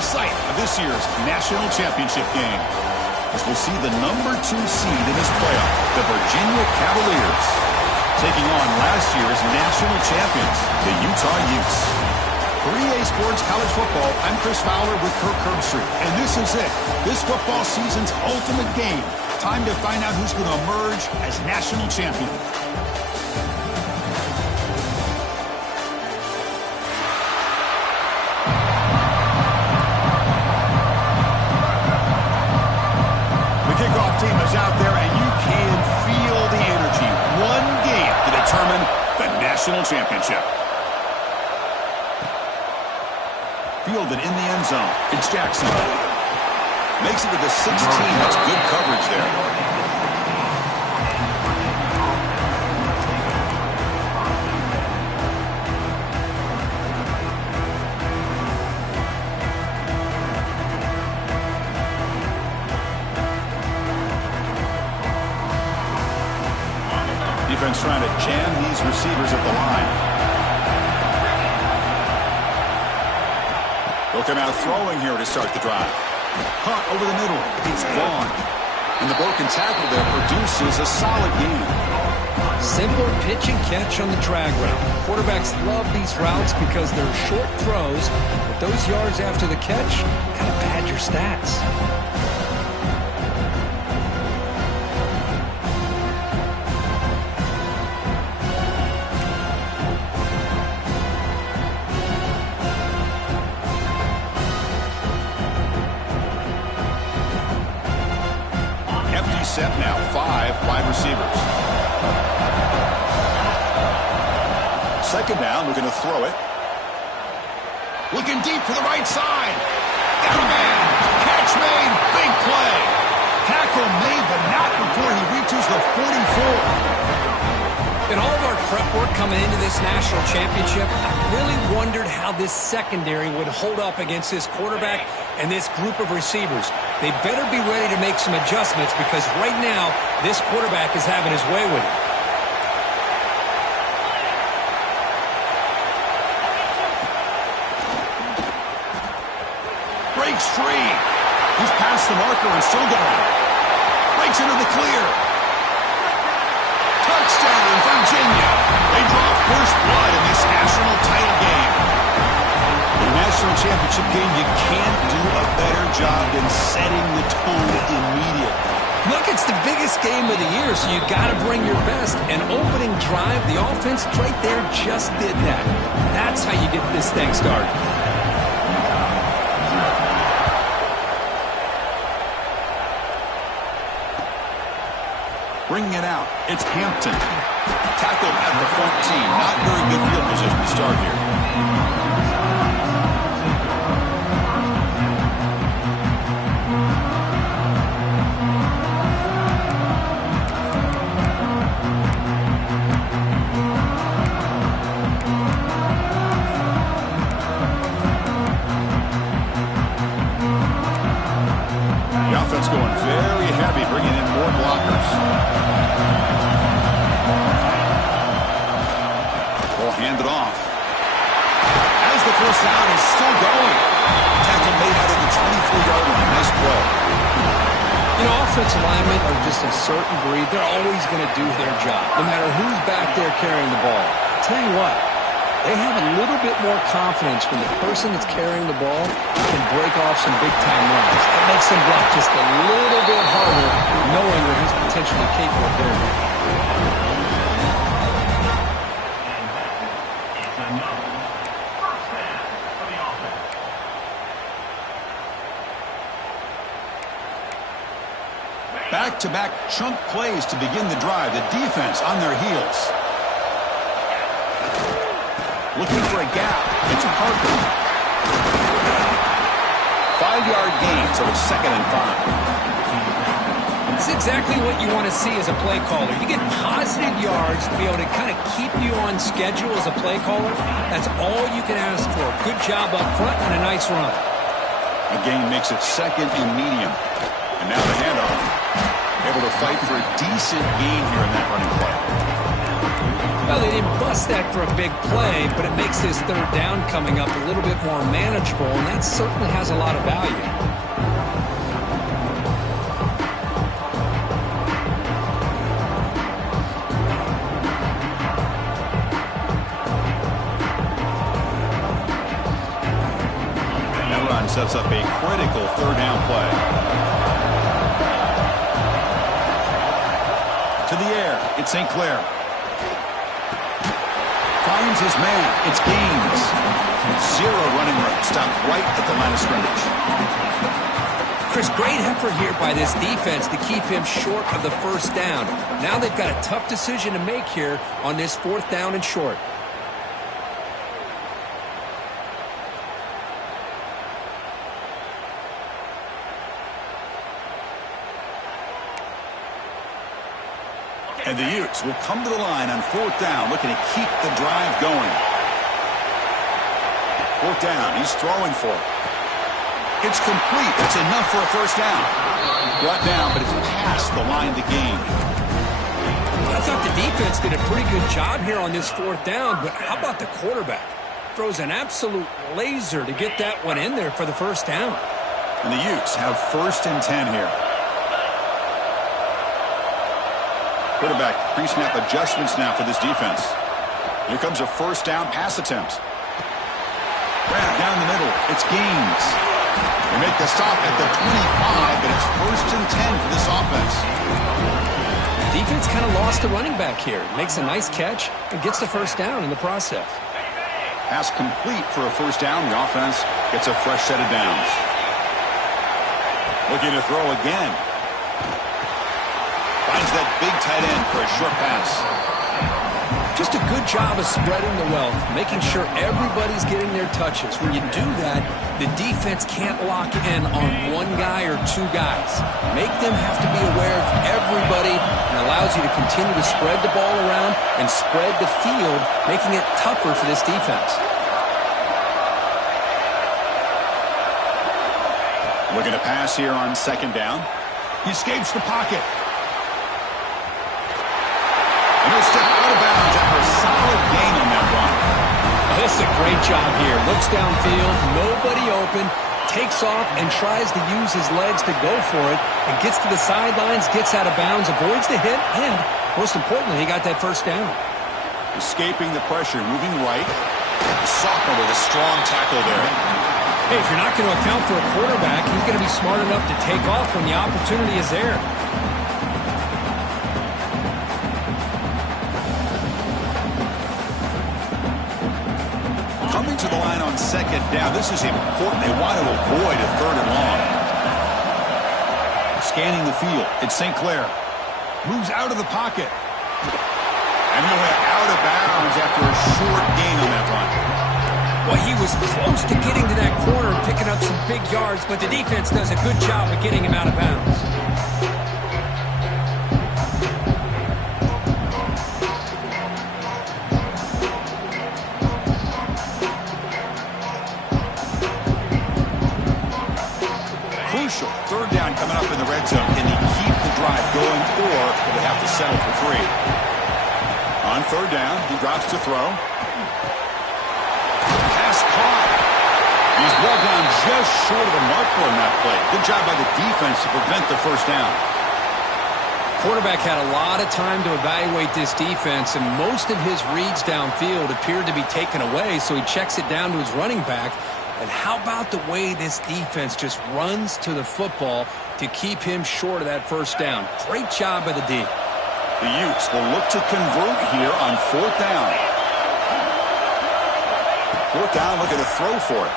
the site of this year's national championship game, as we'll see the #2 seed in this playoff, the Virginia Cavaliers, taking on last year's national champions, the Utah Utes. For EA Sports College Football, I'm Chris Fowler with Kirk Herbstreit, and this is it. This football season's ultimate game. Time to find out who's going to emerge as national champion. The kickoff team is out there, and you can feel the energy. One game to determine the national championship. Fielded in the end zone. It's Jackson. Makes it to the 16. That's good coverage there. Defense trying to jam these receivers at the line. They'll come out throwing here to start the drive. Hunt over the middle. It's Vaughn. And the broken tackle there produces a solid gain. Simple pitch and catch on the drag route. Quarterbacks love these routes because they're short throws, but those yards after the catch kind of pad your stats. Set now, 5 wide receivers. Second down, looking to throw it. Looking deep to the right side. Got a man. Catch made. Big play. Tackle made, but not before he reaches the 44. In all of our prep work coming into this national championship, I really wondered how this secondary would hold up against this quarterback and this group of receivers. They better be ready to make some adjustments because right now, this quarterback is having his way with it. Breaks free. He's past the marker and still going. Breaks into the clear. Touchdown, Virginia. They draw first blood in this national title game. In a national championship game, you can't do a better job than setting the tone immediately. Look, it's the biggest game of the year, so you got to bring your best. An opening drive, the offense right there just did that. That's how you get this thing started. Bringing it out, it's Hampton. Tackled at the 14. Not very good field position to start here. The offense going very heavy, bringing in more blockers. Ball handed off. As the first down is still going. Tackle made out of the 24-yard line. Nice play. You know, offensive linemen are just a certain breed. They're always going to do their job, no matter who's back there carrying the ball. I'll tell you what, they have a little bit more confidence when the person that's carrying the ball can break off some big-time runs. It makes them block just a little bit harder, knowing that he's potentially capable of doing it. Back-to-back chunk plays to begin the drive. The defense on their heels. Looking for a gap. It's Parker. 5-yard gain, so it's 2nd and 5. It's exactly what you want to see as a play caller. You get positive yards to be able to kind of keep you on schedule as a play caller. That's all you can ask for. Good job up front and a nice run. The gain makes it 2nd and medium. And now the handoff. Able to fight for a decent gain here in that running play. Well, they didn't bust that for a big play, but it makes this third down coming up a little bit more manageable, and that certainly has a lot of value. That run sets up a critical third down play. To the air, it's St. Clair. Finds his man. It's Gaines. Zero running room. Stopped right at the line of scrimmage. Chris, great effort here by this defense to keep him short of the first down. Now they've got a tough decision to make here on this fourth down and short. And the Utes will come to the line on fourth down, looking to keep the drive going. Fourth down, he's throwing for it. It's complete. That's enough for a first down. Brought down, but it's past the line to gain. I thought the defense did a pretty good job here on this fourth down, but how about the quarterback? Throws an absolute laser to get that one in there for the first down. And the Utes have 1st and 10 here. Quarterback pre-snap adjustments now for this defense. Here comes a first down pass attempt. Grab down the middle. It's Gaines. They make the stop at the 25, but it's 1st and 10 for this offense. Defense kind of lost the running back here. Makes a nice catch and gets the first down in the process. Pass complete for a first down. The offense gets a fresh set of downs. Looking to throw again. Finds that big tight end for a short pass. Just a good job of spreading the wealth, making sure everybody's getting their touches. When you do that, the defense can't lock in on one guy or two guys. Make them have to be aware of everybody and allows you to continue to spread the ball around and spread the field, making it tougher for this defense. Looking to pass here on second down. He escapes the pocket. And he'll step out of bounds after a solid gain on that run. This is a great job here. Looks downfield, nobody open, takes off and tries to use his legs to go for it, and gets to the sidelines, gets out of bounds, avoids the hit, and most importantly, he got that first down. Escaping the pressure, moving right. Sophomore with a strong tackle there. Hey, if you're not going to account for a quarterback, he's going to be smart enough to take off when the opportunity is there. Coming to the line on second down. This is important. They want to avoid a third and long. Scanning the field. It's St. Clair. Moves out of the pocket. And he went out of bounds after a short gain on that run. Well, he was close to getting to that corner and picking up some big yards, but the defense does a good job of getting him out of bounds. Crucial. Third down coming up in the red zone. Can he keep the drive going, or will they have to settle for 3? On third down, he drops to throw. Pass caught. He's brought down just short of the marker on that play. Good job by the defense to prevent the first down. Quarterback had a lot of time to evaluate this defense, and most of his reads downfield appeared to be taken away, so he checks it down to his running back. And how about the way this defense just runs to the football to keep him short of that first down? Great job by the D. The Utes will look to convert here on fourth down. Fourth down, looking to throw for it.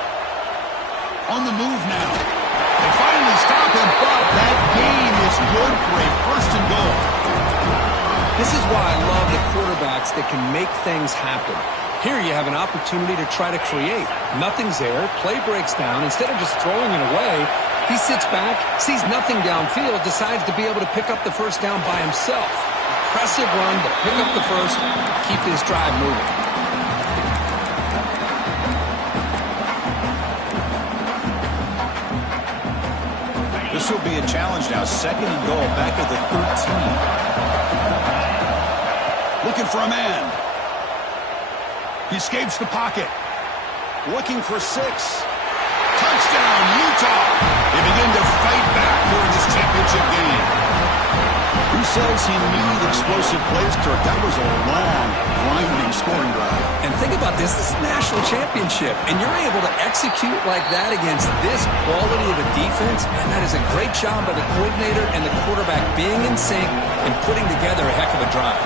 On the move now. They finally stop him, but that gain is good for a first and goal. This is why I love the quarterbacks that can make things happen. Here you have an opportunity to try to create. Nothing's there. Play breaks down. Instead of just throwing it away, he sits back, sees nothing downfield, decides to be able to pick up the first down by himself. Impressive run to pick up the first, keep this drive moving. This will be a challenge now. Second and goal back at the 13. Looking for a man. He escapes the pocket. Looking for 6. Touchdown, Utah. They begin to fight back during this championship game. Who says he needed explosive plays, Kirk? That was a long, grinding scoring drive. And think about this. This is a national championship, and you're able to execute like that against this quality of a defense, and that is a great job by the coordinator and the quarterback being in sync and putting together a heck of a drive.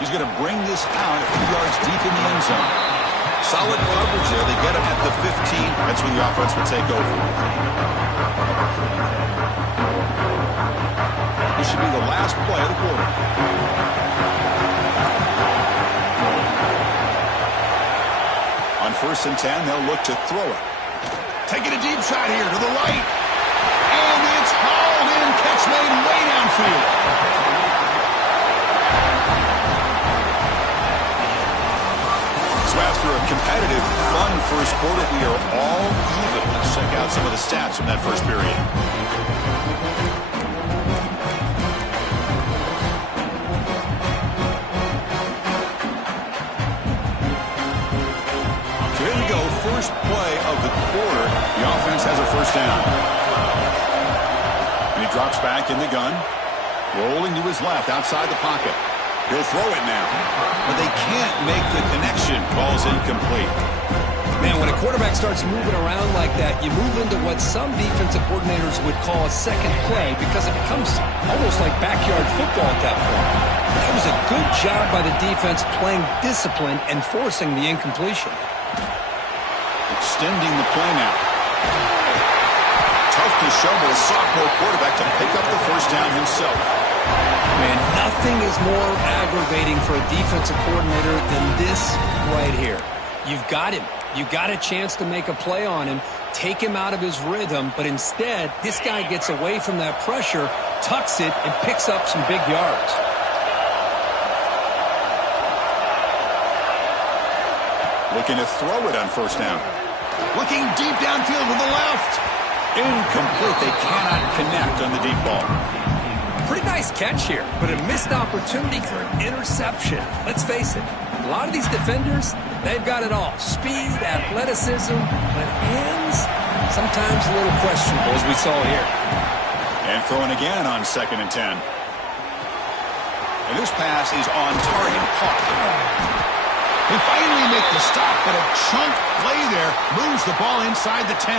He's going to bring this out a few yards deep in the end zone. Solid coverage there. They get him at the 15. That's when the offense will take over. This should be the last play of the quarter. On 1st and 10, they'll look to throw it. Taking a deep shot here to the right. And it's hauled in. Catch made way downfield. So after a competitive, fun first quarter, we are all even. Let's check out some of the stats from that first period. So here we go, first play of the quarter. The offense has a first down. And he drops back in the gun, rolling to his left outside the pocket. He'll throw it now, but they can't make the connection. Ball's incomplete. Man, when a quarterback starts moving around like that, you move into what some defensive coordinators would call a second play because it becomes almost like backyard football at that point. That was a good job by the defense playing discipline and forcing the incompletion. Extending the play now. Tough to shovel a sophomore quarterback to pick up the first down himself. Man, nothing is more aggravating for a defensive coordinator than this right here. You've got him. You got a chance to make a play on him, take him out of his rhythm, but instead, this guy gets away from that pressure, tucks it, and picks up some big yards. Looking to throw it on first down. Looking deep downfield to the left. Incomplete. They cannot connect on the deep ball. Pretty nice catch here, but a missed opportunity for an interception. Let's face it, a lot of these defenders, they've got it all. Speed, athleticism, but hands, sometimes a little questionable, as we saw here. And throwing again on 2nd and 10. And this pass is on target, caught. They finally make the stop, but a chunk play there moves the ball inside the 10.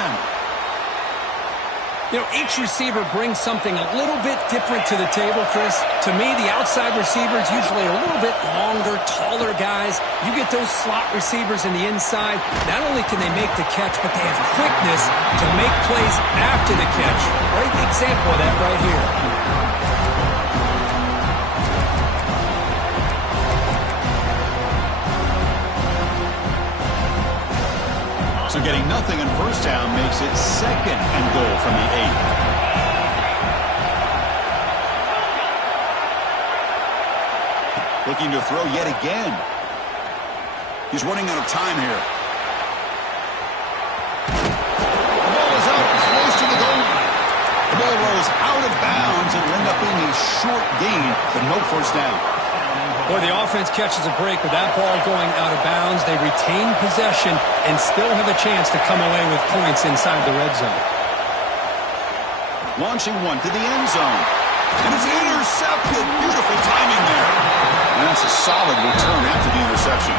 You know, each receiver brings something a little bit different to the table, Chris. To me, the outside receivers usually a little bit longer, taller guys. You get those slot receivers in the inside. Not only can they make the catch, but they have quickness to make plays after the catch. Great example of that right here. So getting nothing on first down makes it 2nd and goal from the 8. Looking to throw yet again. He's running out of time here. The ball is out close to the goal line. The ball rolls out of bounds and will end up being a short gain, but no first down. Boy, the offense catches a break with that ball going out of bounds. They retain possession and still have a chance to come away with points inside the red zone. Launching one to the end zone. And it's intercepted. Beautiful timing there. And that's a solid return after the interception.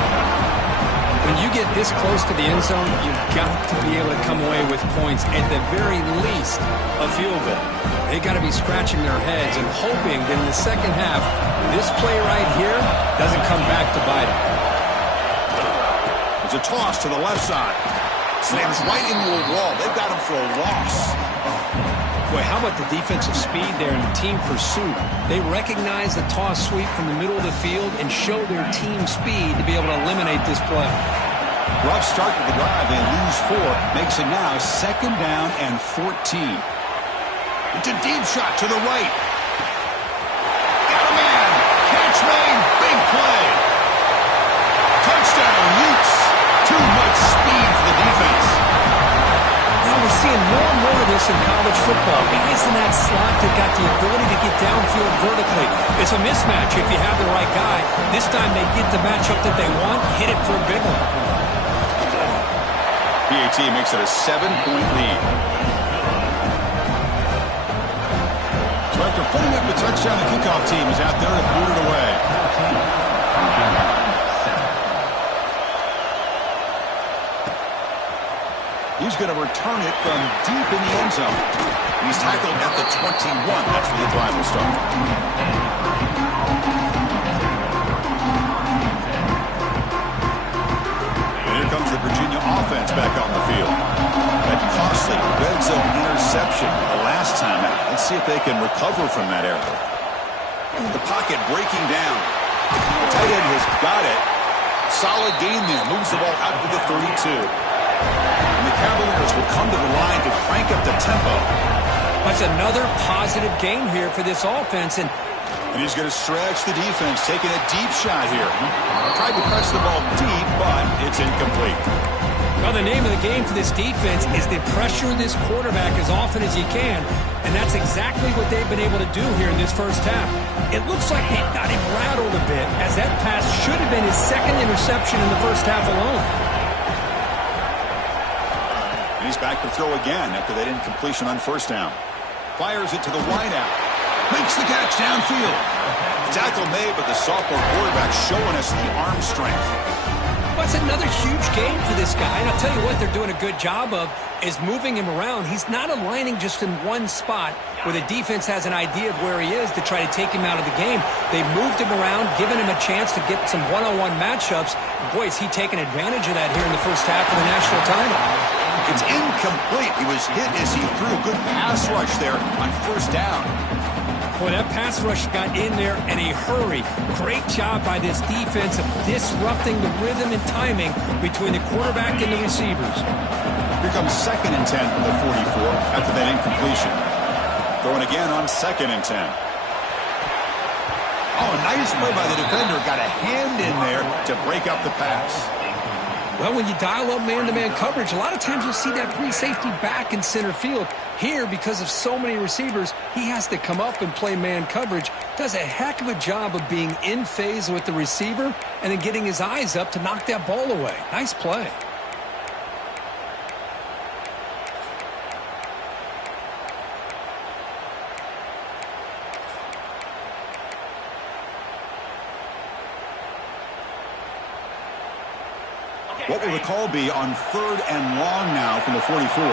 When you get this close to the end zone, you've got to be able to come away with points, at the very least, a field goal. They got to be scratching their heads and hoping that in the second half, this play right here doesn't come back to bite them. It's a toss to the left side. Slams right into a wall. They've got him for a loss. Boy, how about the defensive speed there in the team pursuit? They recognize the toss sweep from the middle of the field and show their team speed to be able to eliminate this play. Rough start to the drive. They lose 4. Makes it now 2nd down and 14. It's a deep shot to the right. Got a man. Catch made. Big play. Touchdown, Utes. Too much speed for the defense. Now we're seeing more and more of this in college football. Guys in that slot that got the ability to get downfield vertically. It's a mismatch if you have the right guy. This time they get the matchup that they want, hit it for a big one. PAT makes it a 7-point lead. So after putting up the touchdown, the kickoff team is out there to boot it away. He's going to return it from deep in the end zone. He's tackled at the 21. That's where the drive will start. And here comes the Virginia offense back on the field. That costly red zone interception the last time out. Let's see if they can recover from that error. The pocket breaking down. The tight end has got it. Solid gain there. Moves the ball out to the 32. And the Cavaliers will come to the line to crank up the tempo. That's another positive game here for this offense. And he's going to stretch the defense, taking a deep shot here. Tried to press the ball deep, but it's incomplete. Well, the name of the game for this defense is to pressure this quarterback as often as you can, and that's exactly what they've been able to do here in this first half. It looks like they've got him rattled a bit, as that pass should have been his second interception in the first half alone. And he's back to throw again after that incompletion on first down. Fires it to the wideout. Makes the catch downfield. Tackle made, but the sophomore quarterback showing us the arm strength. That's another huge game for this guy. And I'll tell you what they're doing a good job of is moving him around. He's not aligning just in one spot where the defense has an idea of where he is to try to take him out of the game. They've moved him around, given him a chance to get some one-on-one matchups. Boy, is he taking advantage of that here in the first half of the national title. It's incomplete. He was hit as he threw a good pass rush there on first down. Boy, that pass rush got in there in a hurry. Great job by this defense of disrupting the rhythm and timing between the quarterback and the receivers. Here comes 2nd and 10 from the 44 after that incompletion. Throwing again on 2nd and 10. Oh, nice play by the defender. Got a hand in there to break up the pass. Well, when you dial up man-to-man coverage, a lot of times you'll see that free safety back in center field. Here, because of so many receivers, he has to come up and play man coverage. Does a heck of a job of being in phase with the receiver and then getting his eyes up to knock that ball away. Nice play. What will the call be on 3rd and long now from the 44?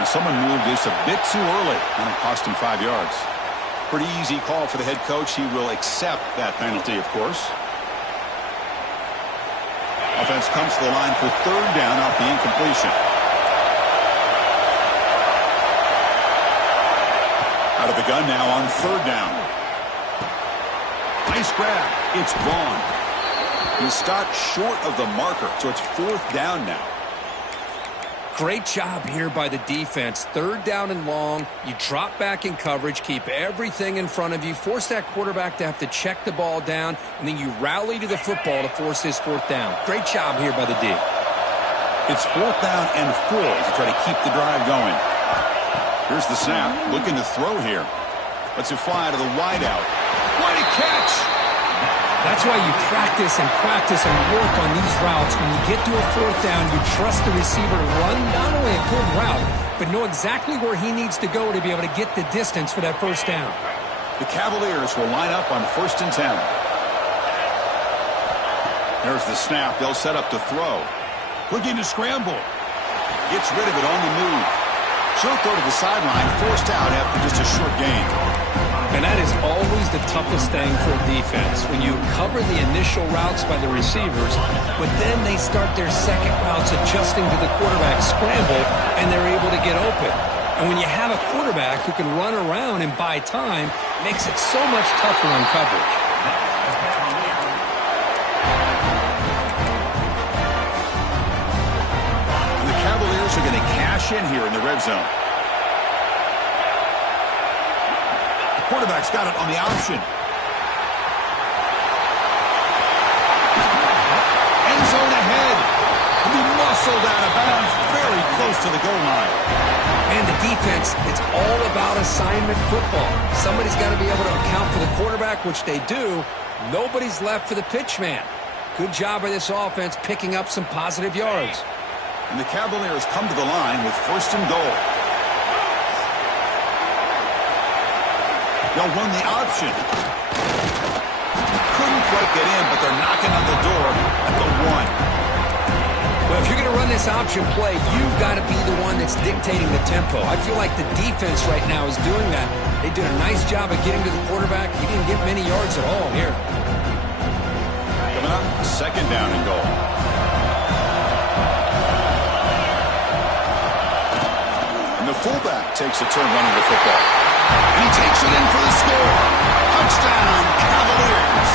And someone moved this a bit too early, and it cost him 5 yards. Pretty easy call for the head coach. He will accept that penalty, of course. Offense comes to the line for 3rd down off the incompletion. Out of the gun now on 3rd down. Nice grab. It's Vaughn. He stopped short of the marker, so it's 4th down now. Great job here by the defense. 3rd down and long. You drop back in coverage, keep everything in front of you, force that quarterback to have to check the ball down, and then you rally to the football to force this 4th down. Great job here by the D. It's 4th down and 4 to try to keep the drive going. Here's the snap, looking to throw here. Lets it fly to the wideout. What a catch! That's why you practice and work on these routes. When you get to a 4th down, you trust the receiver to run not only a good route, but know exactly where he needs to go to be able to get the distance for that 1st down. The Cavaliers will line up on 1st and 10. There's the snap. They'll set up to throw. Looking to scramble. Gets rid of it on the move. Short throw to the sideline, forced out after just a short gain. And that is always the toughest thing for a defense, when you cover the initial routes by the receivers, but then they start their second routes adjusting to the quarterback scramble, and they're able to get open. And when you have a quarterback who can run around and buy time, it makes it so much tougher on coverage. And the Cavaliers are going to cash in here in the red zone. Quarterback's got it on the option. End zone ahead. He'll be muscled out of bounds very close to the goal line. And the defense, it's all about assignment football. Somebody's got to be able to account for the quarterback, which they do. Nobody's left for the pitch man. Good job by this offense picking up some positive yards. And the Cavaliers come to the line with 1st and goal. They'll run the option. Couldn't quite get in, but they're knocking on the door at the 1. Well, if you're going to run this option play, you've got to be the one that's dictating the tempo. I feel like the defense right now is doing that. They did a nice job of getting to the quarterback. He didn't get many yards at all here. Coming up, 2nd down and goal. And the fullback takes a turn running the football. And he takes it in for the score. Touchdown, Cavaliers.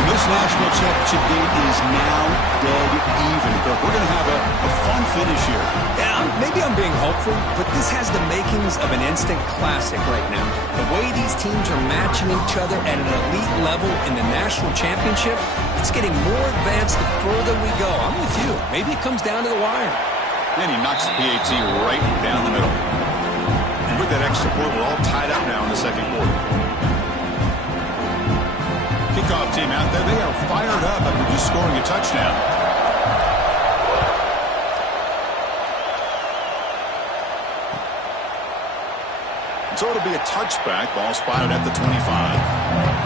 And this national championship game is now dead even. We're going to have a fun finish here. Yeah, maybe I'm being hopeful, but this has the makings of an instant classic right now. The way these teams are matching each other at an elite level in the national championship, it's getting more advanced the further we go. I'm with you. Maybe it comes down to the wire. And he knocks the PAT right down the middle. And with that extra point, we're all tied up now in the 2nd quarter. Kickoff team out there, they are fired up after just scoring a touchdown. So it'll be a touchback, ball spotted at the 25.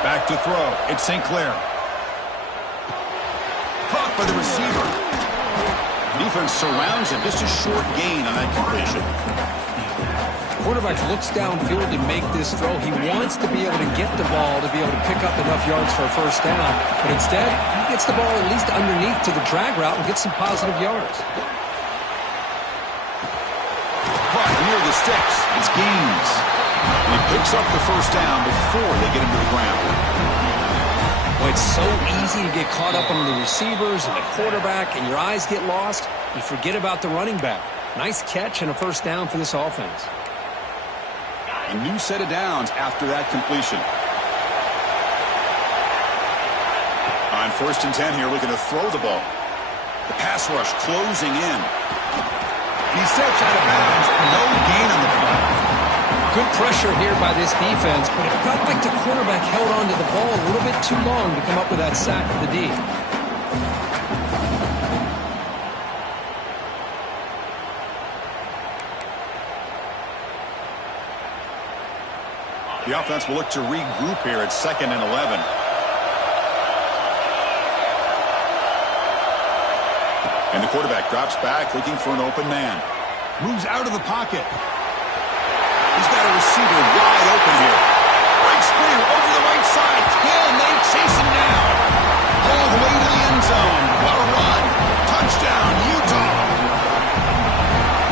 Back to throw. It's St. Clair. Caught by the receiver. Defense surrounds him. Just a short gain on that completion. Quarterback looks downfield to make this throw. He wants to be able to get the ball to be able to pick up enough yards for a 1st down. But instead, he gets the ball at least underneath to the drag route and gets some positive yards. Caught near the sticks. It's Gaines. And he picks up the 1st down before they get him to the ground. Well, it's so easy to get caught up on the receivers and the quarterback, and your eyes get lost. You forget about the running back. Nice catch and a 1st down for this offense. A new set of downs after that completion. On 1st and 10 here, looking to throw the ball. The pass rush closing in. He steps out of bounds. No gain on the play. Good pressure here by this defense, but it felt like the quarterback held on to the ball a little bit too long to come up with that sack for the D. The offense will look to regroup here at 2nd and 11. And the quarterback drops back, looking for an open man. Moves out of the pocket. He's got a receiver wide open here. Breaks clear over the right side. And they chase him down. All the way to the end zone. What a run. Touchdown, Utah.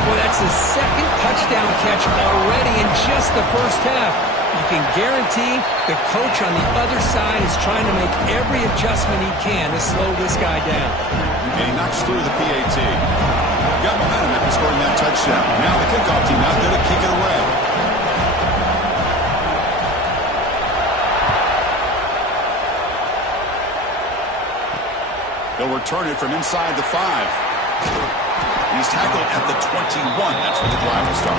Well, that's his 2nd touchdown catch already in just the 1st half. You can guarantee the coach on the other side is trying to make every adjustment he can to slow this guy down. And he knocks through the PAT. Got momentum after scoring that touchdown. Now the kickoff team out there to kick it away. They'll return it from inside the 5. He's tackled at the 21. That's where the drive will start.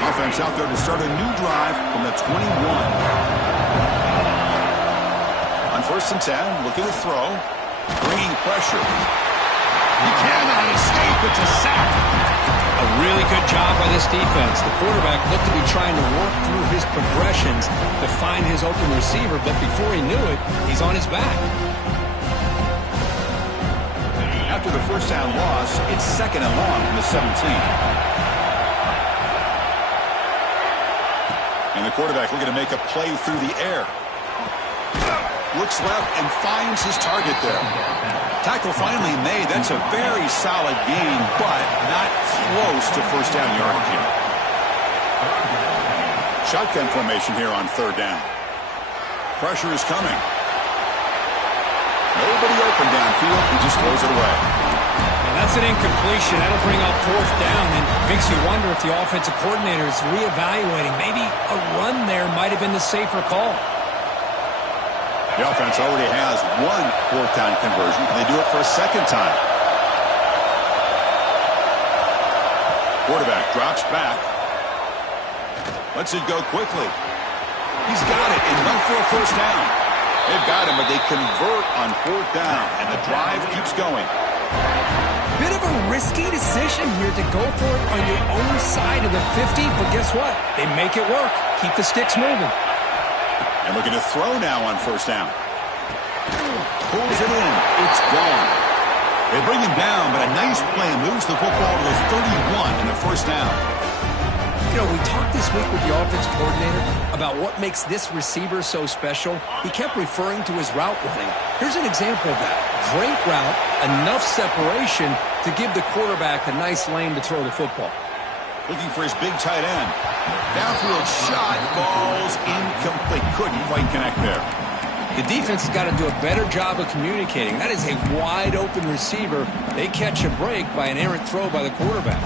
Offense out there to start a new drive from the 21. On 1st and 10, looking to throw. Bringing pressure. He cannot escape. It's a sack. A really good job by this defense. The quarterback looked to be trying to work through his progressions to find his open receiver, but before he knew it, he's on his back. After the 1st down loss, it's 2nd and long from the 17. And the quarterback looking to make a play through the air. Looks left and finds his target there. Tackle finally made. That's a very solid gain, but not close to first down yardage here. Shotgun formation here on third down. Pressure is coming. Nobody open downfield. He just throws it away. And that's an incompletion. That'll bring up fourth down and makes you wonder if the offensive coordinator is reevaluating. Maybe a run there might have been the safer call. The offense already has one fourth down conversion. Can they do it for a second time? Quarterback drops back. Lets it go quickly. He's got it and went for a first down. They've got him, but they convert on fourth down, and the drive keeps going. Bit of a risky decision here to go for it on your own side of the 50, but guess what? They make it work. Keep the sticks moving. And looking to throw now on first down. Pulls it in. It's gone. They bring him down, but a nice play moves the football to the 31 and a first down. You know, we talked this week with the offense coordinator about what makes this receiver so special. He kept referring to his route running. Here's an example of that. Great route, enough separation to give the quarterback a nice lane to throw the football. Looking for his big tight end. Downfield shot falls incomplete. Couldn't quite connect there. The defense has got to do a better job of communicating. That is a wide open receiver. They catch a break by an errant throw by the quarterback.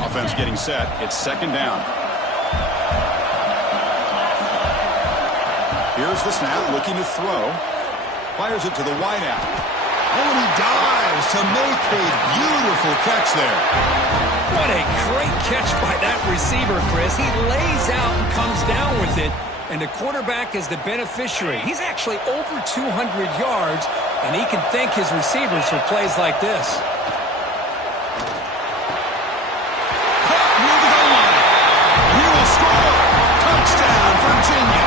Offense getting set. It's second down. Here's the snap, looking to throw. Fires it to the wideout. Oh, and he dives to make a beautiful catch there. What a great catch by that receiver, Chris. He lays out and comes down with it, and the quarterback is the beneficiary. He's actually over 200 yards, and he can thank his receivers for plays like this. Near the goal line. He will score. Touchdown, Virginia.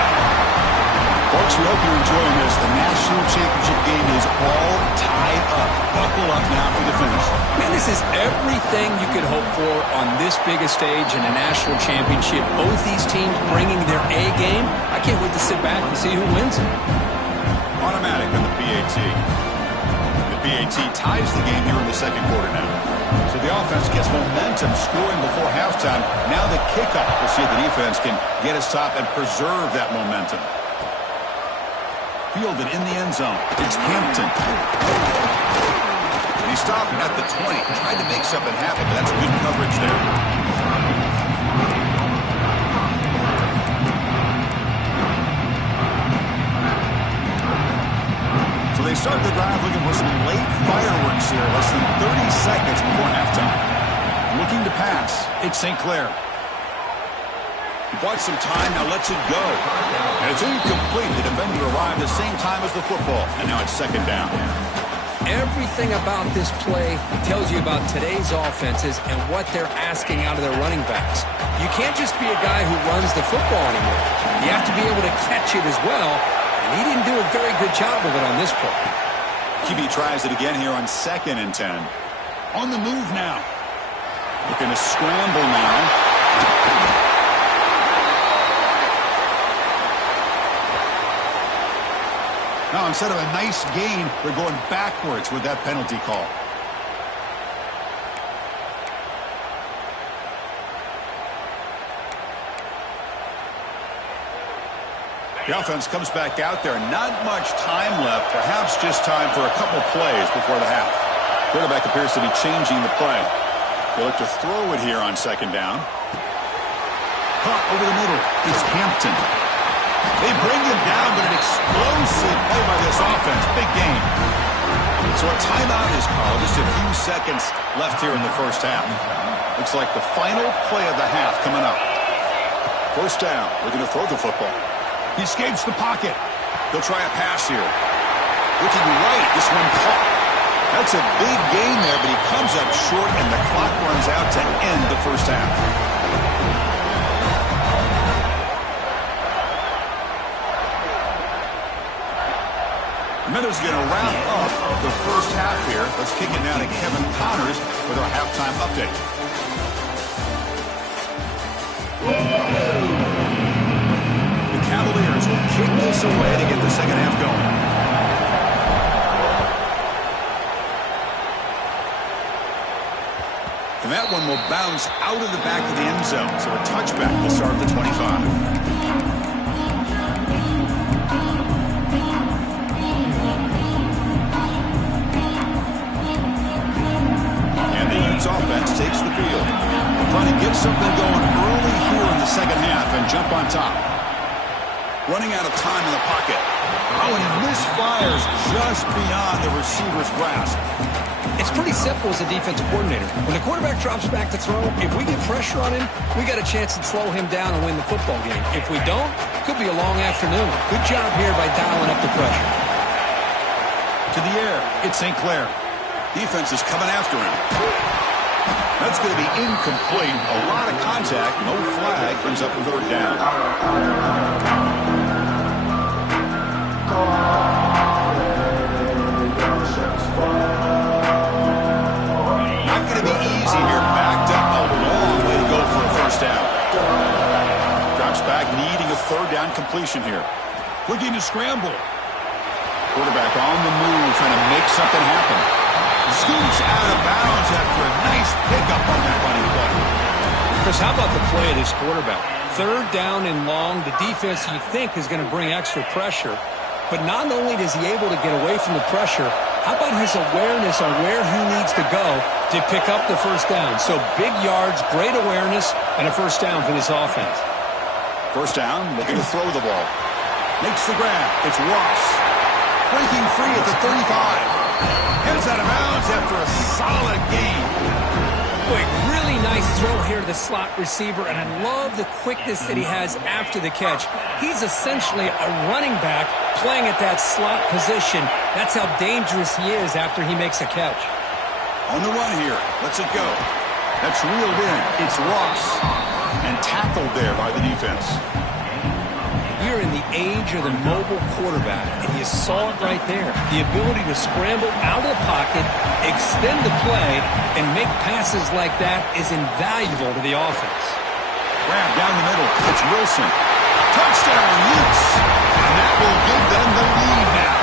Folks, we hope you're enjoying this. The national championship game is all tied up. Buckle up now for the finish. Man, this is everything you could hope for on this biggest stage in a national championship. Both these teams bringing their A game. I can't wait to sit back and see who wins it. Automatic on the PAT. The PAT ties the game here in the second quarter now. So the offense gets momentum scoring before halftime. Now the kickoff. We'll see if the defense can get a stop and preserve that momentum. Fielded in the end zone. It's Hampton. And he stopped at the 20. Tried to make something happen, but that's good coverage there. So they start the drive looking for some late fireworks here. Less than 30 seconds before halftime. Looking to pass. It's St. Clair. He bought some time, now lets it go. And it's incomplete. The defender arrived at the same time as the football. And now it's second down. Everything about this play tells you about today's offenses and what they're asking out of their running backs. You can't just be a guy who runs the football anymore. You have to be able to catch it as well. And he didn't do a very good job of it on this play. QB tries it again here on 2nd and 10. On the move now. Looking to scramble now. Now, instead of a nice gain, they're going backwards with that penalty call. The offense comes back out there. Not much time left. Perhaps just time for a couple plays before the half. Quarterback appears to be changing the play. They look to throw it here on second down. Caught over the middle. It's Hampton. They bring him down, but an explosive play by this offense. Big game. So a timeout is called. Just a few seconds left here in the first half. Looks like the final play of the half coming up. First down. They're going to throw the football. He escapes the pocket. They'll try a pass here. Looking right. This one caught. That's a big gain there, but he comes up short, and the clock runs out to end the first half. Minutes going to wrap up the first half here. Let's kick it now to Kevin Connors with our halftime update. The Cavaliers will kick this away to get the second half going. And that one will bounce out of the back of the end zone. So a touchback will start at the 25. Offense takes the field. Trying to get something going early here in the second half and jump on top. Running out of time in the pocket. Oh, and he misfires just beyond the receiver's grasp. It's pretty simple as a defensive coordinator. When the quarterback drops back to throw, if we get pressure on him, we got a chance to slow him down and win the football game. If we don't, it could be a long afternoon. Good job here by dialing up the pressure. To the air, it's St. Clair. Defense is coming after him. That's going to be incomplete. A lot of contact. No flag. Brings up third down. Not going to be easy here. Backed up a long way to go for a first down. Drops back, needing a third down completion here. Looking to scramble. Quarterback on the move, trying to make something happen. Scoots out of bounds after a nice pickup on that running play. Chris, how about the play of this quarterback? Third down and long. The defense, you think, is going to bring extra pressure. But not only is he able to get away from the pressure, how about his awareness on where he needs to go to pick up the first down? So big yards, great awareness, and a first down for this offense. First down, looking to throw the ball. Makes the grab. It's Ross. Breaking free at the 35. Heads out of bounds after a solid game. Boy, really nice throw here to the slot receiver, and I love the quickness that he has after the catch. He's essentially a running back playing at that slot position. That's how dangerous he is after he makes a catch. On the run here. Lets it go. That's reeled in. It's Ross. And tackled there by the defense. We're in the age of the mobile quarterback, and you saw it right there. The ability to scramble out of the pocket, extend the play, and make passes like that is invaluable to the offense. Grab down the middle. It's Wilson. Touchdown, Utes. And that will give them the lead now.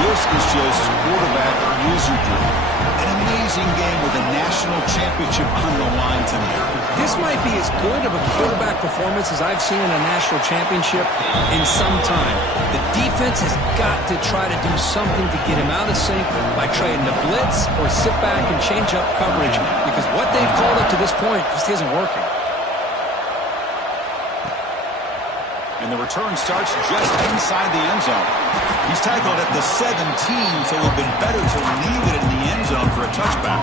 This is just quarterback wizardry. An amazing game with a national championship on the line tonight. This might be as good of a quarterback performance as I've seen in a national championship in some time. The defense has got to try to do something to get him out of sync by trying to blitz or sit back and change up coverage, because what they've called up to this point just isn't working. And the return starts just inside the end zone. He's tackled at the 17, so it would have been better to leave it in the end zone for a touchback.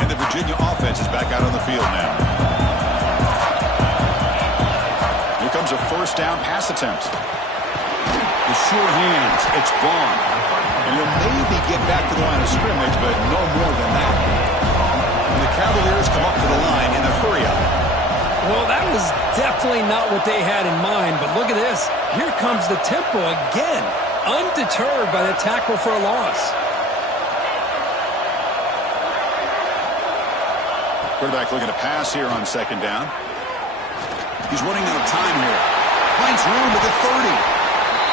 And the Virginia offense is back out on the field now. Here comes a first down pass attempt. The sure hands, it's Vaughn. And he'll maybe get back to the line of scrimmage, but no more than that. And the Cavaliers come up to the line in a hurry-up. Well, that was definitely not what they had in mind, but look at this. Here comes the tempo again, undeterred by the tackle for a loss. Quarterback looking to pass here on second down. He's running out of time here. Finds room at the 30.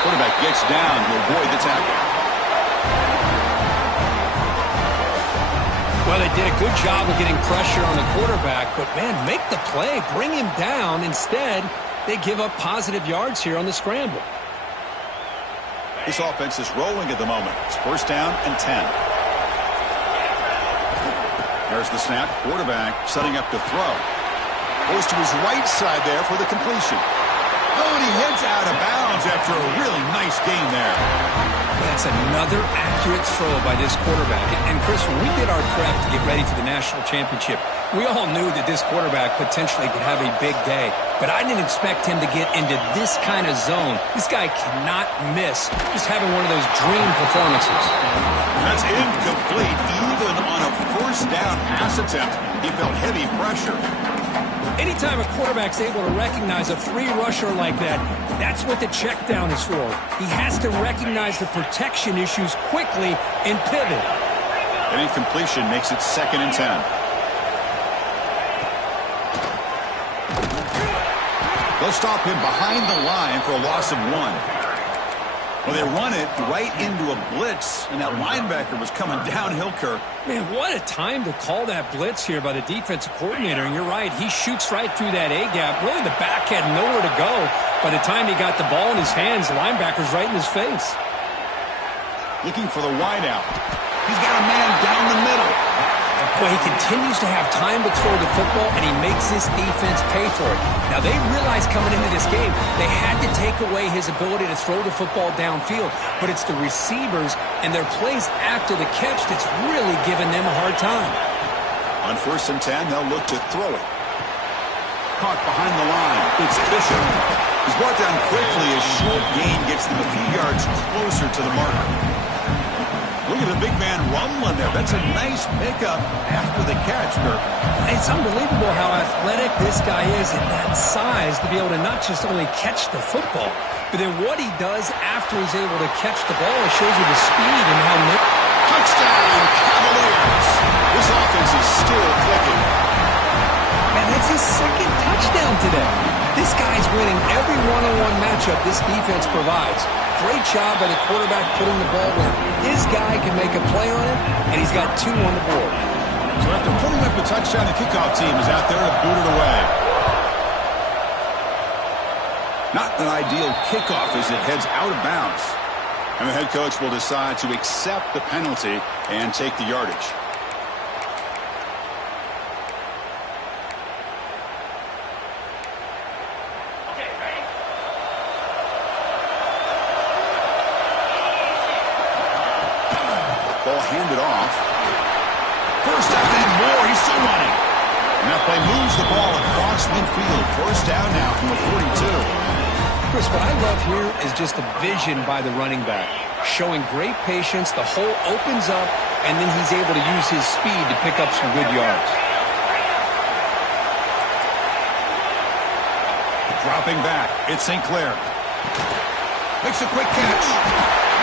Quarterback gets down to avoid the tackle. Well, they did a good job of getting pressure on the quarterback, but, man, make the play, bring him down. Instead, they give up positive yards here on the scramble. This offense is rolling at the moment. It's first down and 10. There's the snap. Quarterback setting up to throw. Goes to his right side there for the completion. Oh, and he heads out of bounds after a really nice game there. That's another accurate throw by this quarterback. And Chris, when we did our prep to get ready for the national championship, we all knew that this quarterback potentially could have a big day. But I didn't expect him to get into this kind of zone. This guy cannot miss just having one of those dream performances. That's incomplete. Even on a first down pass attempt, he felt heavy pressure. Anytime a quarterback's able to recognize a free rusher like that, that's what the check down is for. He has to recognize the protection issues quickly and pivot. An incompletion makes it 2nd and 10. They'll stop him behind the line for a loss of 1. Well, they run it right into a blitz, and that linebacker was coming downhill, Kirk. Man, what a time to call that blitz here by the defensive coordinator. And you're right, he shoots right through that A-gap. Really, the back had nowhere to go. By the time he got the ball in his hands, the linebacker's right in his face. Looking for the wideout. He's got a man down the middle. Well, he continues to have time to throw the football, and he makes this defense pay for it. Now, they realized coming into this game, they had to take away his ability to throw the football downfield. But it's the receivers and their plays after the catch that's really giving them a hard time. On 1st and 10, they'll look to throw it. Caught behind the line. It's Bishop. He's brought down quickly as short gain gets them a few yards closer to the marker. Look at the big man rumbling there. That's a nice pickup after the catch, Kirk. It's unbelievable how athletic this guy is at that size to be able to not just only catch the football, but then what he does after he's able to catch the ball. It shows you the speed and how... Touchdown, Cavaliers! This offense is still clicking. Man, that's his 2nd touchdown today. This guy's winning every one-on-one matchup this defense provides. Great job by the quarterback putting the ball where his guy can make a play on it, and he's got 2 on the board. So after putting up a touchdown, the kickoff team is out there to boot it away. Not an ideal kickoff as it heads out of bounds. And the head coach will decide to accept the penalty and take the yardage. Ball handed off. 1st down and more. He's still running. And that play moves the ball across midfield. 1st down now from the 42. Chris, what I love here is just the vision by the running back. Showing great patience. The hole opens up, and then he's able to use his speed to pick up some good yards. Dropping back. It's St. Clair. Makes a quick catch.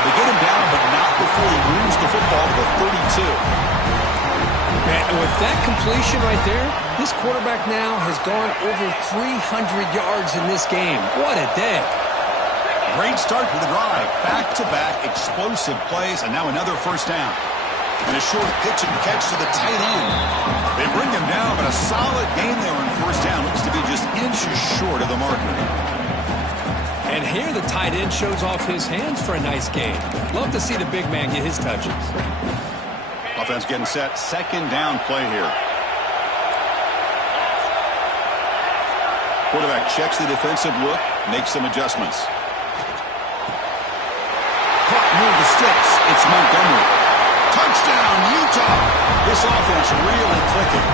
They get him down, but not before he moves the football to the 32. Man, and with that completion right there, this quarterback now has gone over 300 yards in this game. What a day. Great start to the drive. Back-to-back explosive plays, and now another 1st down. And a short pitch and catch to the tight end. They bring him down, but a solid gain there on 1st down. Looks to be just inches short of the marker. And here the tight end shows off his hands for a nice gain. Love to see the big man get his touches. Offense getting set. 2nd down play here. Quarterback checks the defensive look, makes some adjustments. Caught near the sticks. It's Montgomery. Touchdown, Utah. This offense really clicking.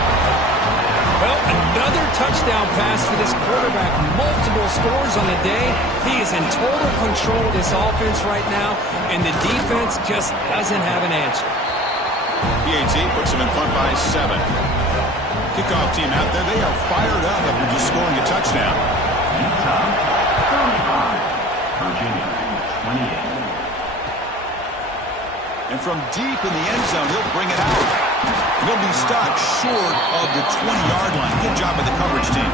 Well, another touchdown pass for this quarterback. Multiple scores on the day. He is in total control of this offense right now, and the defense just doesn't have an answer. PAT puts him in front by 7. Kickoff team out there. They are fired up after just scoring a touchdown. Ncaa, 35. Virginia, 28. And from deep in the end zone, he'll bring it out. He'll be stopped short of the 20-yard line. Good job by the coverage team.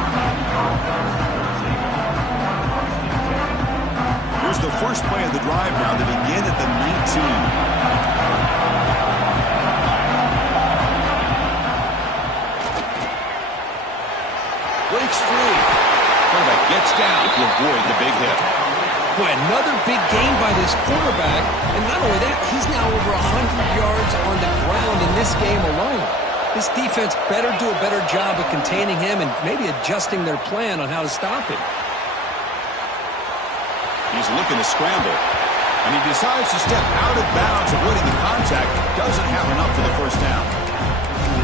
Here's the first play of the drive now to begin at the 19. Breaks free. Quarterback gets down to avoid the big hit. Boy, another big gain by this quarterback. And not only that, he's now over 100 yards on the ground in this game alone. This defense better do a better job of containing him and maybe adjusting their plan on how to stop him. He's looking to scramble. And he decides to step out of bounds, avoiding the contact. Doesn't have enough for the 1st down.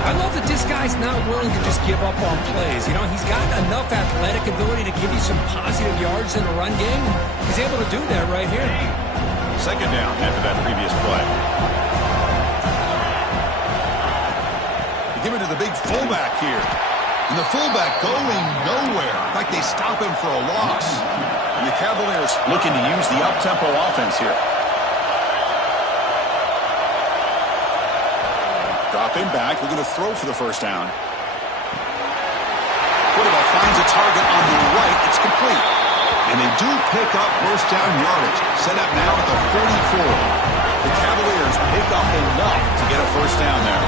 I love that this guy's not willing to just give up on plays. You know, he's got enough athletic ability to give you some positive yards in the run game. He's able to do that right here. 2nd down after that previous play. They give it to the big fullback here. And the fullback going nowhere. In fact, they stop him for a loss. And the Cavaliers looking to use the up-tempo offense here. Dropping back, looking to throw for the first down. Quarterback finds a target on the right. It's complete. And they do pick up first down yardage. Set up now at the 44. The Cavaliers pick up enough to get a first down there.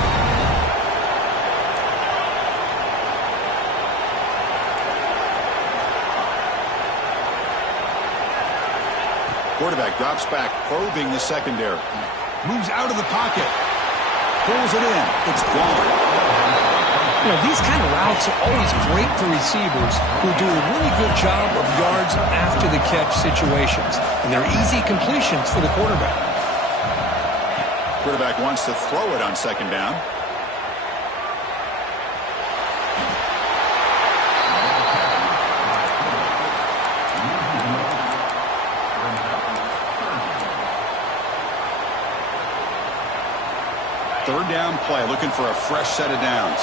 Quarterback drops back, probing the secondary. Moves out of the pocket. Pulls it in. It's gone. You know, these kind of routes are always great for receivers who do a really good job of yards after the catch situations. And they're easy completions for the quarterback. Quarterback wants to throw it on second down. Third down play, looking for a fresh set of downs.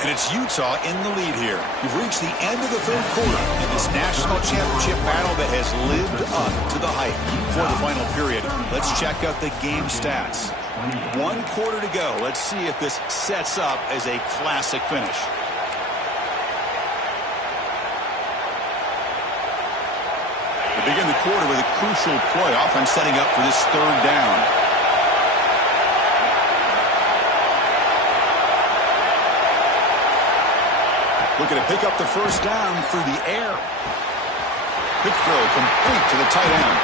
And it's Utah in the lead here. We've reached the end of the third quarter in this national championship battle that has lived up to the hype. For the final period, let's check out the game stats. 1 quarter to go. Let's see if this sets up as a classic finish. They begin the quarter with a crucial play, offense setting up for this third down. Looking to pick up the first down through the air. Quick throw complete to the tight end.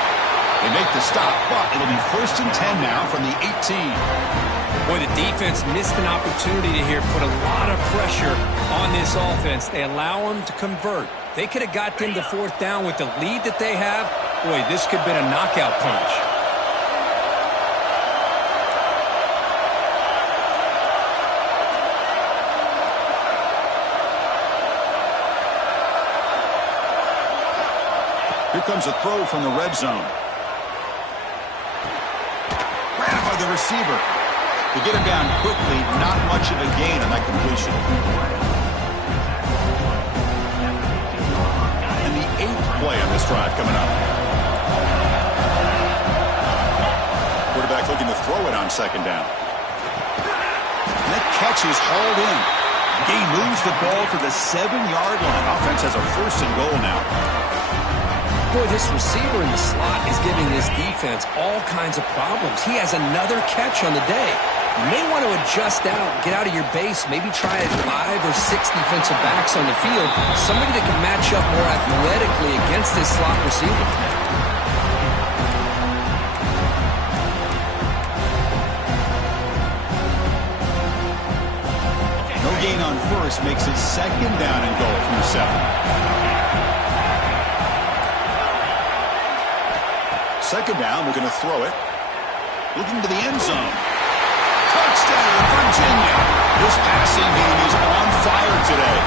They make the stop, but it'll be 1st and 10 now from the 18. Boy, the defense missed an opportunity to here put a lot of pressure on this offense. They allow them to convert. They could have got them to 4th down with the lead that they have. Boy, this could have been a knockout punch. Here comes a throw from the red zone. Grabbed by the receiver. To get him down quickly, not much of a gain on that completion. And the 8th play on this drive coming up. Quarterback looking to throw it on second down. And that catch is hauled in. Gay moves the ball to the 7-yard line. Offense has a 1st and goal now. Boy, this receiver in the slot is giving this defense all kinds of problems. He has another catch on the day. You may want to adjust out, get out of your base, maybe try 5 or 6 defensive backs on the field, somebody that can match up more athletically against this slot receiver. No gain on first makes it 2nd down and goal from the 7. 2nd down, we're going to throw it. Looking to the end zone. Touchdown, Virginia. This passing game is on fire today.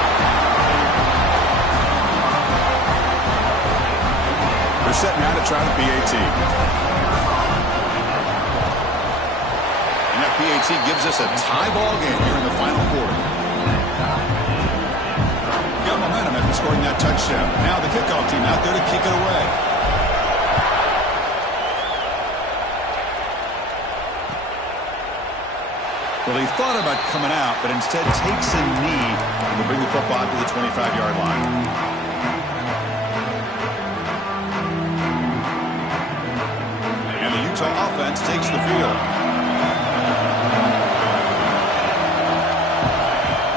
They're set now to try the PAT. And that PAT gives us a tie ball game here in the final quarter. Got momentum after scoring that touchdown. Now the kickoff team out there to kick it away. Well, he thought about coming out, but instead takes a knee to bring the football to the 25-yard line. And the Utah offense takes the field.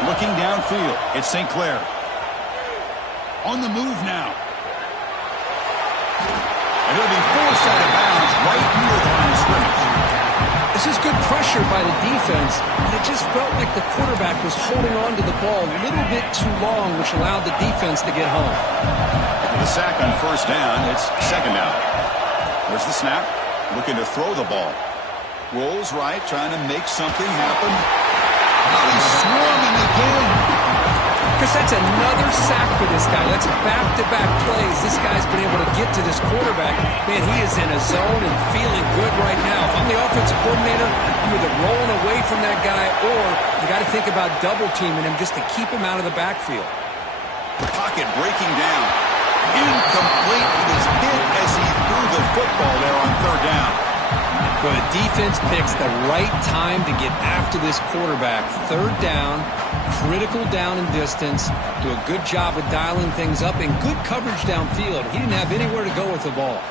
Looking downfield, it's St. Clair. On the move now. And he'll be forced out of bounds right near the line of scrimmage. This is good pressure by the defense, but it just felt like the quarterback was holding on to the ball a little bit too long, which allowed the defense to get home. The sack on 1st down, it's 2nd down. There's the snap, looking to throw the ball. Rolls right, trying to make something happen. Oh, he's swarming again. Chris, that's another sack for this guy. That's back-to-back plays. This guy's been able to get to this quarterback. Man, he is in a zone and feeling good right now. If I'm the offensive coordinator, I'm either rolling away from that guy or you got to think about double-teaming him just to keep him out of the backfield. Pocket breaking down. Incomplete. He was hit as he threw the football there on third down. Well, the defense picks the right time to get after this quarterback. Third down, critical down and distance. Do a good job of dialing things up and good coverage downfield. He didn't have anywhere to go with the ball.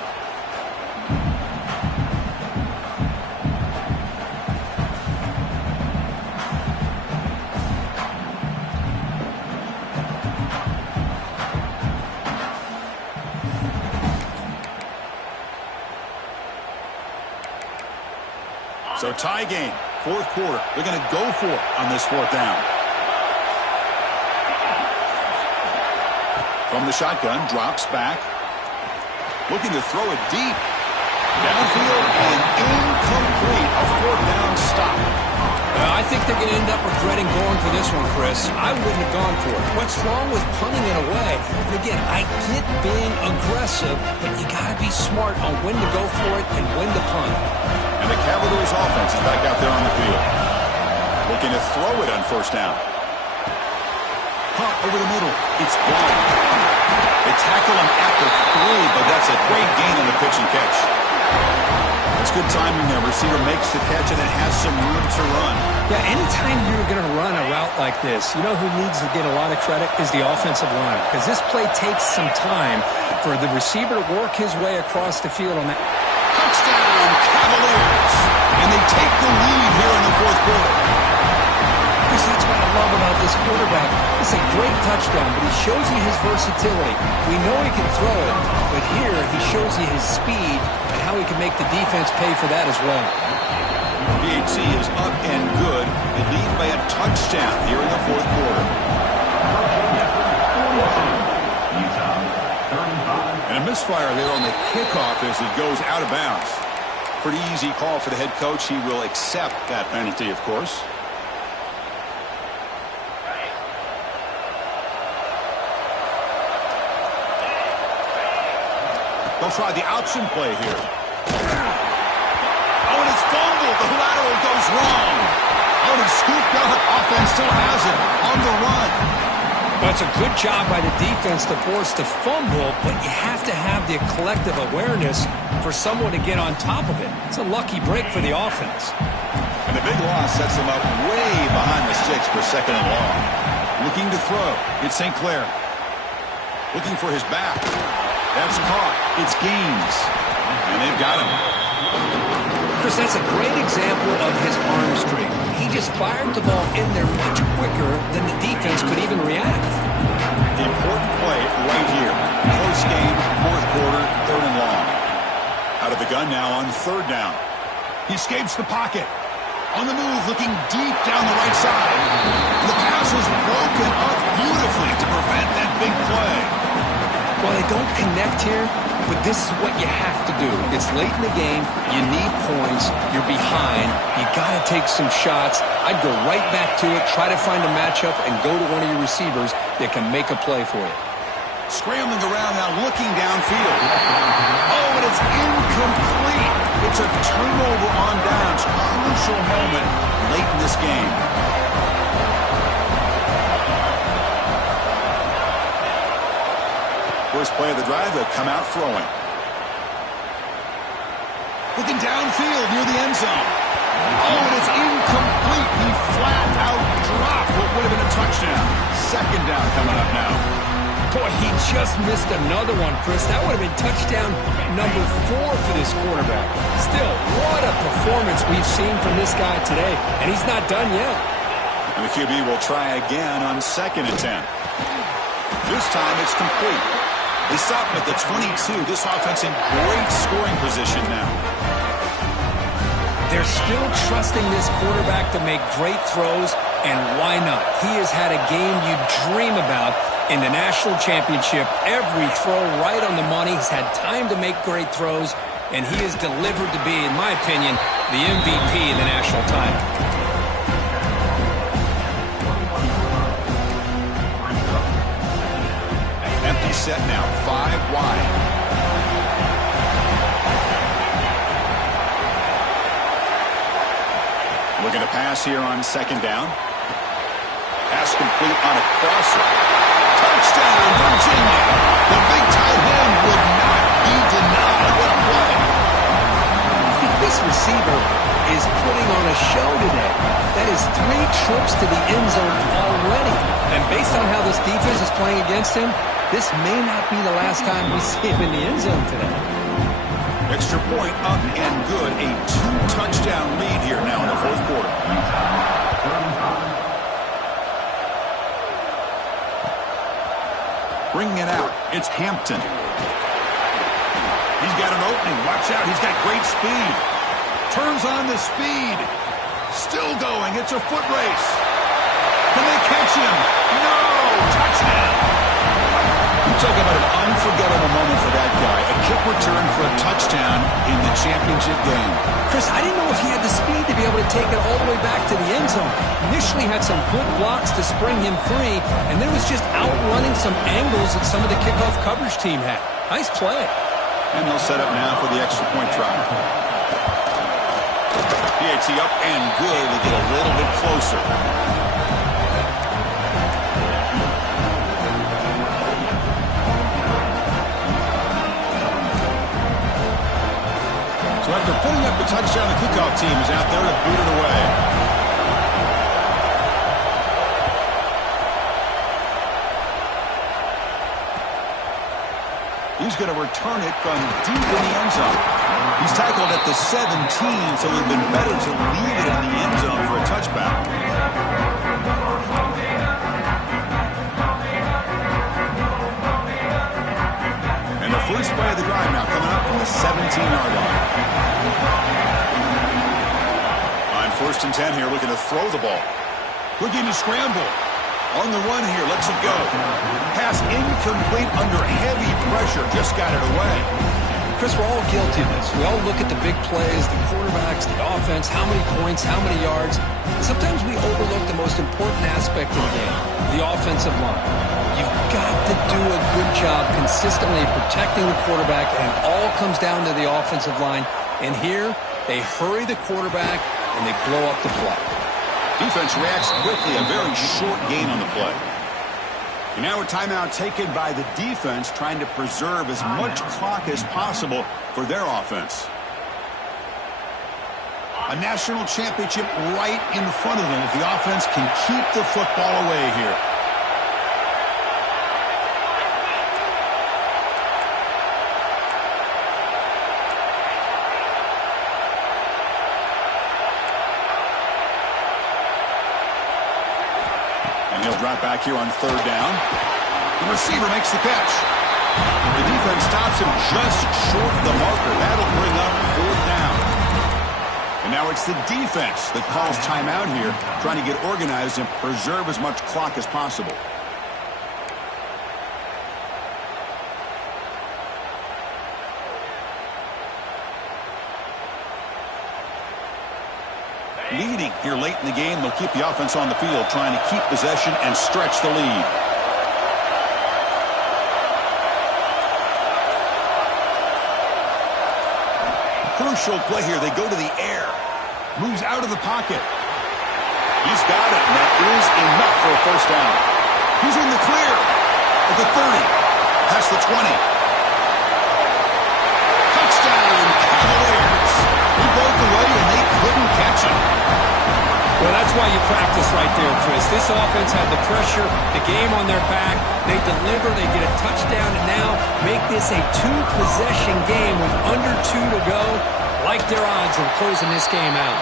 So tie game, fourth quarter. They're going to go for it on this fourth down. From the shotgun, drops back. Looking to throw it deep. Downfield and incomplete. A fourth down stop. I think they're going to end up regretting going for this one, Chris. I wouldn't have gone for it. What's wrong with punting it away? And again, I get being aggressive, but you got to be smart on when to go for it and when to punt. And the Cavaliers offense is back out there on the field. Looking to throw it on first down. Punt over the middle. It's blocked. They tackle him at the 3, but that's a great gain on the pitch and catch. It's good timing there. Receiver makes the catch and it has some room to run. Yeah, anytime you're going to run a route like this, you know who needs to get a lot of credit is the offensive line. Because this play takes some time for the receiver to work his way across the field on that. Touchdown, Cavaliers. And they take the lead here in the fourth quarter. Chris, that's what I love about this quarterback. It's a great touchdown, but he shows you his versatility. We know he can throw it, but here he shows you his speed and how he can make the defense pay for that as well. PHC is up and good. They lead by a touchdown here in the fourth quarter. And a misfire there on the kickoff as it goes out of bounds. Pretty easy call for the head coach. He will accept that penalty, of course. They'll try the option play here. Oh, and it's fumbled. The lateral goes wrong. Oh, and it's scooped up. Offense still has it on the run. Well, it's a good job by the defense to force the fumble, but you have to have the collective awareness for someone to get on top of it. It's a lucky break for the offense. And the big loss sets them up way behind the sticks for second and long. Looking to throw. It's St. Clair. Looking for his back. That's caught. It's Gaines. And they've got him. Chris, that's a great example of his arm strength. He just fired the ball in there much quicker than the defense could even react. The important play right here. Close game, fourth quarter, third and long. Out of the gun now on third down. He escapes the pocket. On the move, looking deep down the right side. The pass is broken up beautifully to prevent that big play. Well, they don't connect here, but this is what you have to do. It's late in the game. You need points. You're behind. You got to take some shots. I'd go right back to it, try to find a matchup, and go to one of your receivers that can make a play for you. Scrambling around now, looking downfield. Oh, and it's incomplete. It's a turnover on downs. Crucial moment late in this game. First play of the drive, they'll come out throwing. Looking downfield near the end zone. Oh, and it's incomplete. He flat out dropped what would have been a touchdown. Second down coming up now. Boy, he just missed another one, Chris. That would have been touchdown number 4 for this quarterback. Still, what a performance we've seen from this guy today, and he's not done yet. And the QB will try again on 2nd and 10. This time it's complete. They stop him at the 22. This offense in great scoring position now. They're still trusting this quarterback to make great throws, and why not? He has had a game you dream about in the national championship. Every throw right on the money. He's had time to make great throws, and he is delivered to be, in my opinion, the MVP of the national title. wide. Looking to pass here on second down. Pass complete on a crosser. Touchdown, Virginia. The big tight end would not be denied. What a play. This receiver is putting on a show today. That is 3 trips to the end zone already. And based on how this defense is playing against him, this may not be the last time we see him in the end zone today. Extra point up and good. A 2-touchdown lead here now in the fourth quarter. Bringing it out, it's Hampton. He's got an opening. Watch out, he's got great speed. Turns on the speed. Still going. It's a foot race. Can they catch him? No! Touchdown! You talk about an unforgettable moment for that guy. A kick return for a touchdown in the championship game. Chris, I didn't know if he had the speed to be able to take it all the way back to the end zone. Initially had some good blocks to spring him free, and then was just outrunning some angles that some of the kickoff coverage team had. Nice play. And they'll set up now for the extra point try. PAT up and good to get a little bit closer. So after putting up the touchdown, the kickoff team is out there to boot it away. He's going to return it from deep in the end zone. He's tackled at the 17, so it would have been better to leave it in the end zone for a touchback. And the first play of the drive now coming up from the 17-yard line. On 1st and 10 here, looking to throw the ball. Looking to scramble. On the run here, lets it go. Pass incomplete under heavy pressure. Just got it away. Chris, we're all guilty of this. We all look at the big plays, the quarterbacks, the offense, how many points, how many yards. Sometimes we overlook the most important aspect of the game, the offensive line. You've got to do a good job consistently protecting the quarterback, and it all comes down to the offensive line. And here, they hurry the quarterback, and they blow up the play. Defense reacts quickly, a very short gain on the play. And now a timeout taken by the defense, trying to preserve as much clock as possible for their offense. A national championship right in front of them if the offense can keep the football away here. And he'll drop back here on 3rd down. The receiver makes the catch. The defense stops him just short of the marker. That'll bring up 4th down. And now it's the defense that calls timeout here, trying to get organized and preserve as much clock as possible. Leading here late in the game, they'll keep the offense on the field, trying to keep possession and stretch the lead. Crucial play here. They go to the air. Moves out of the pocket. He's got it, and that is enough for a 1st down. He's in the clear at the 30, past the 20. Touchdown, Cavaliers. He broke away, and they couldn't catch him. Well, that's why you practice right there, Chris. This offense had the pressure, the game on their back. They deliver, they get a touchdown, and now make this a 2-possession game with under 2 to go. Like their odds of closing this game out.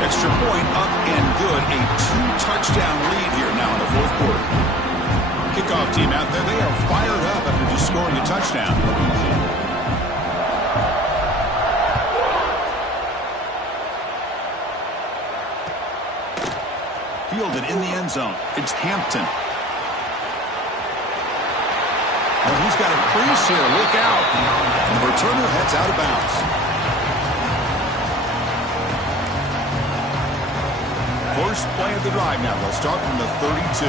Extra point up and good. A 2-touchdown lead here now in the 4th quarter. Kickoff team out there, they are fired up after just scoring a touchdown. Fielded in the end zone. It's Hampton. Oh, he's got a crease here. Look out. And the returner heads out of bounds. First play of the drive now. They'll start from the 32.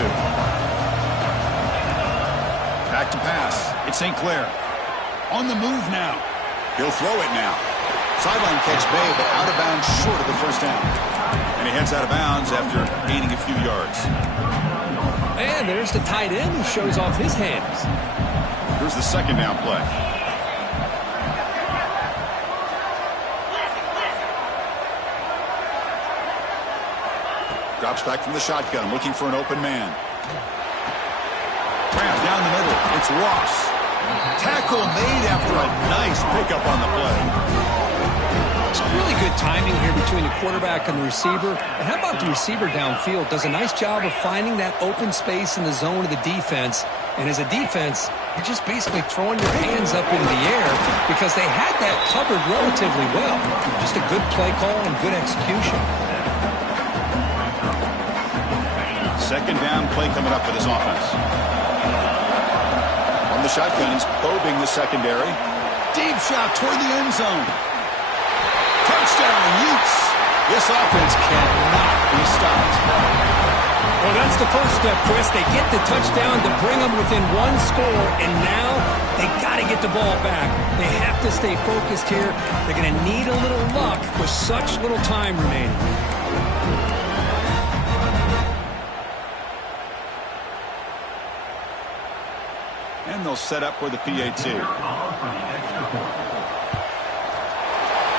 Back back to pass. It's St. Clair. On the move now. He'll throw it now. Sideline catch made, but out of bounds short of the first down. And he heads out of bounds after gaining a few yards. And there's the tight end who shows off his hands. Here's the second down play. Drops back from the shotgun, looking for an open man. Trap down the middle. It's Ross. Tackle made after a nice pickup on the play. Some really good timing here between the quarterback and the receiver. And how about the receiver downfield? Does a nice job of finding that open space in the zone of the defense. And as a defense, you're just basically throwing your hands up in the air because they had that covered relatively well. Just a good play call and good execution. Second down play coming up for this offense. On the shotgun, he's probing the secondary. Deep shot toward the end zone. Touchdown, Utes. This offense cannot be stopped. Well, that's the first step, Chris. They get the touchdown to bring them within one score, and now they got to get the ball back. They have to stay focused here. They're going to need a little luck with such little time remaining. And they'll set up for the PAT.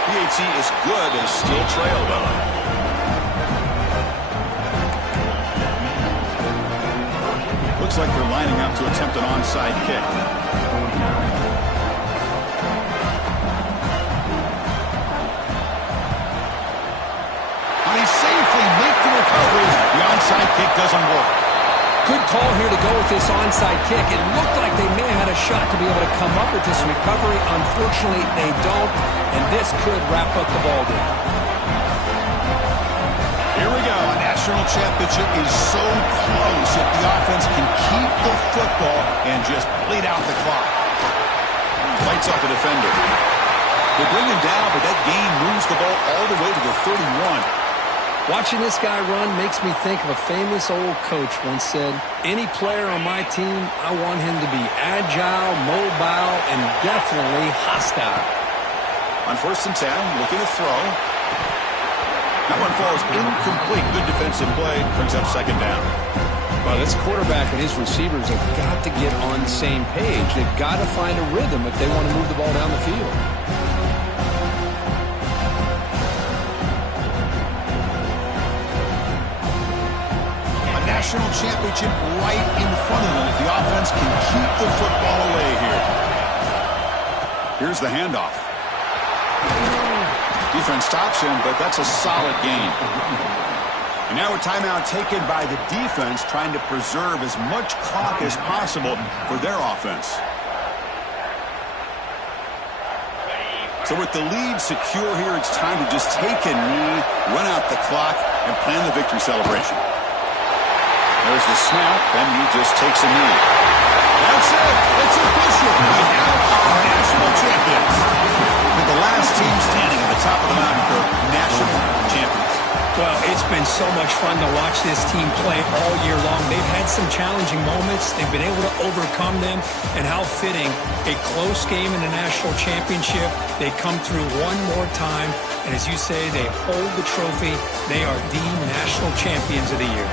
PAT is good and still trail, though. Looks like they're lining up to attempt an onside kick. When he safely makes the recovery, the onside kick doesn't work. Good call here to go with this onside kick. It looked like they may have had a shot to be able to come up with this recovery. Unfortunately, they don't, and this could wrap up the ball game. Here we go. A national championship is so close if the offense can keep the football and just bleed out the clock. Fights off a defender. They bring him down, but that gain moves the ball all the way to the 31. Watching this guy run makes me think of a famous old coach once said, any player on my team, I want him to be agile, mobile, and definitely hostile. On 1st and 10, looking to throw. That one falls incomplete. Good defensive play. Brings up second down. Well, this quarterback and his receivers have got to get on the same page. They've got to find a rhythm if they want to move the ball down the field. National championship right in front of them if the offense can keep the football away here. Here's the handoff. Defense stops him, but that's a solid gain. And now a timeout taken by the defense, trying to preserve as much clock as possible for their offense. So with the lead secure here, it's time to just take a knee, run out the clock, and plan the victory celebration. There's the snap, and he just takes a knee. That's it. It's official. We now are national champions. With the last team standing at the top of the mountain for national champions. Well, it's been so much fun to watch this team play all year long. They've had some challenging moments. They've been able to overcome them. And how fitting, a close game in the national championship. They come through one more time. And as you say, they hold the trophy. They are the national champions of the year.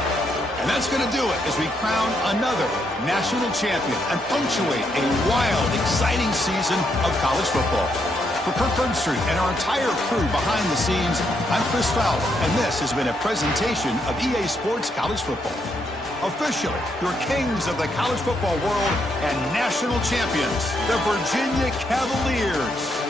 And that's going to do it as we crown another national champion and punctuate a wild, exciting season of college football. For Kirk Burnstreet and our entire crew behind the scenes, I'm Chris Fowler, and this has been a presentation of EA Sports College Football. Officially, your kings of the college football world and national champions, the Virginia Cavaliers.